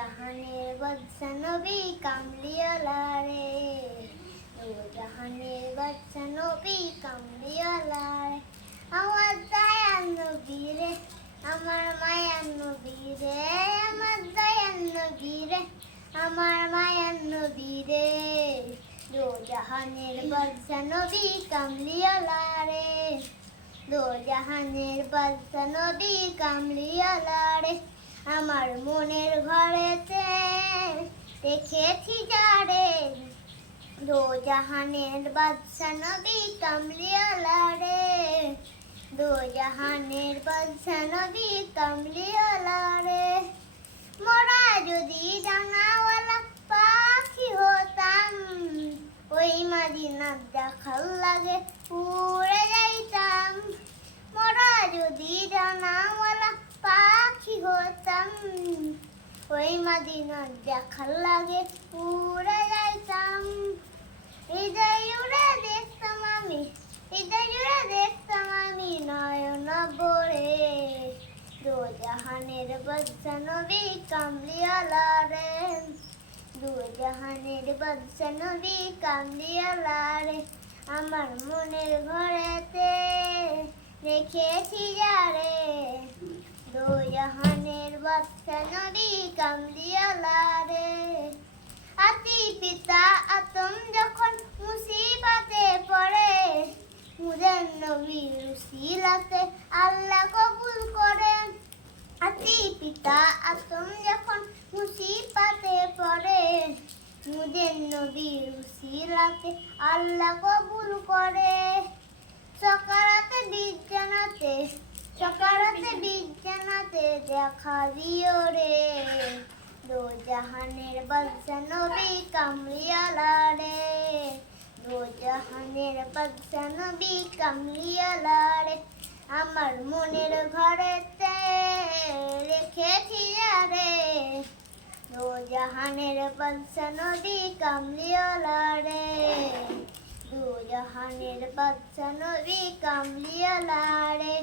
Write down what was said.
জাহানের বাদশা নবী কামলিওয়ালা রে, দু জাহানের বাদশা নবী কামলিওয়ালা রে। আমার দয়াল নবী রে, আমার মায়ার নবী রে, আমার দয়াল নবী রে, আমার মায়ার নবী রে, দু জাহানের বাদশা নবী কামলিওয়ালা রে, দু জাহানের বাদশা নবী কামলিওয়ালা রে। আমার মনের ঘরেতে দেখেছি যারে, দু জাহানের বাদশা নবী কামলিওয়ালা রে, দু জাহানের বাদশা নবী কামলিওয়ালা রে। মোরা যদি ডানাওয়ালা পাখি হতাম, ওই মদিনার দেখার লাগে উড়ে যাইতাম। মোরা যদি ডানাওয়ালা পাখি হতাম, ওই মদিনার দেখার লাগে উড়ে যাইতাম। হৃদয় উড়ে দেখতাম আমি, হৃদয় উড়ে দেখতাম আমি নয়ন ভরে, দু জাহানের বাদশা নবী কামলিওয়ালা রে, দু জাহানের বাদশা নবী কামলিওয়ালা রে। আমার মনের ঘরেতে রেখেছি যারে, দু জাহানের বাদশা নবী কামলিওয়ালা রে। আতি পিতা আতম যখন মুসিবতে পড়ে, মুদের নবীর উসিলাতে আল্লাহ কবুল করে। আতি পিতা আতম যখন মুসিবতে পড়ে, মুদের নবীর উসিলাতে আল্লাহ কবুল করে। সকারাতে বিজ্ঞানাতে, সকারাতে বিজ্ঞানাতে দেখা দিও রে, দু জাহানের বাদশা নবী কামলিওয়ালা রে, দু জাহানের বাদশা নবী কামলিওয়ালা রে। আমার মনের ঘরেতে রেখেছি যারে, দু জাহানের বাদশা নবী কামলিওয়ালা রে, দু জাহানের বাদশা নবী কামলিওয়ালা রে।